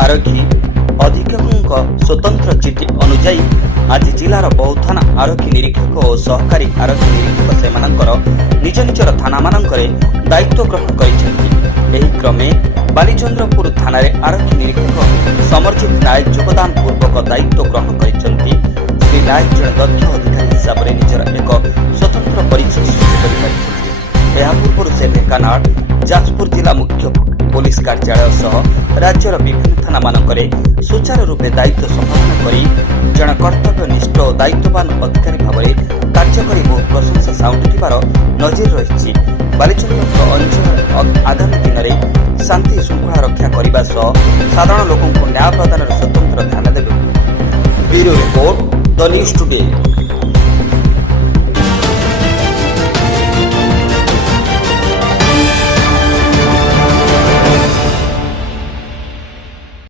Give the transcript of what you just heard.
आरक्षी अधीक्षक स्वतंत्र चिठी अनुजाई आज जिलार बहु थाना आरक्षी निरीक्षक और सहकारी आरक्षी निरीक्षक से निज निजर थाना मानकरे दायित्व ग्रहण कर क्रमे बालीचंद्रपुर थाना आरक्षी निरीक्षक समर्जित नायक योगदान पूर्वक दायित्व ग्रहण कर श्री नायक जन दक्ष अधिकारी हिसाब से निजर एक स्वतंत्र परिचय सृष्टि कर पूर्व से ढेंकानाल जाजपुर जिला मुख्य पुलिस कार्यालय सह राज्यर विभिन्न थाना मानकरे सुचारू रूपे दायित्व संपादन कर जन कर्तव्यनिष्ठ और दायित्ववान अधिकारी भाव में कार्य कर बहु प्रशंसा साउंटार नजर रही बालीचंद्र अंचल आगामी दिन में शांति श्रृंखला रक्षा करने साधारण लोक न्याय प्रदान स्वतंत्र ध्यान देवे। Bureau report the news today.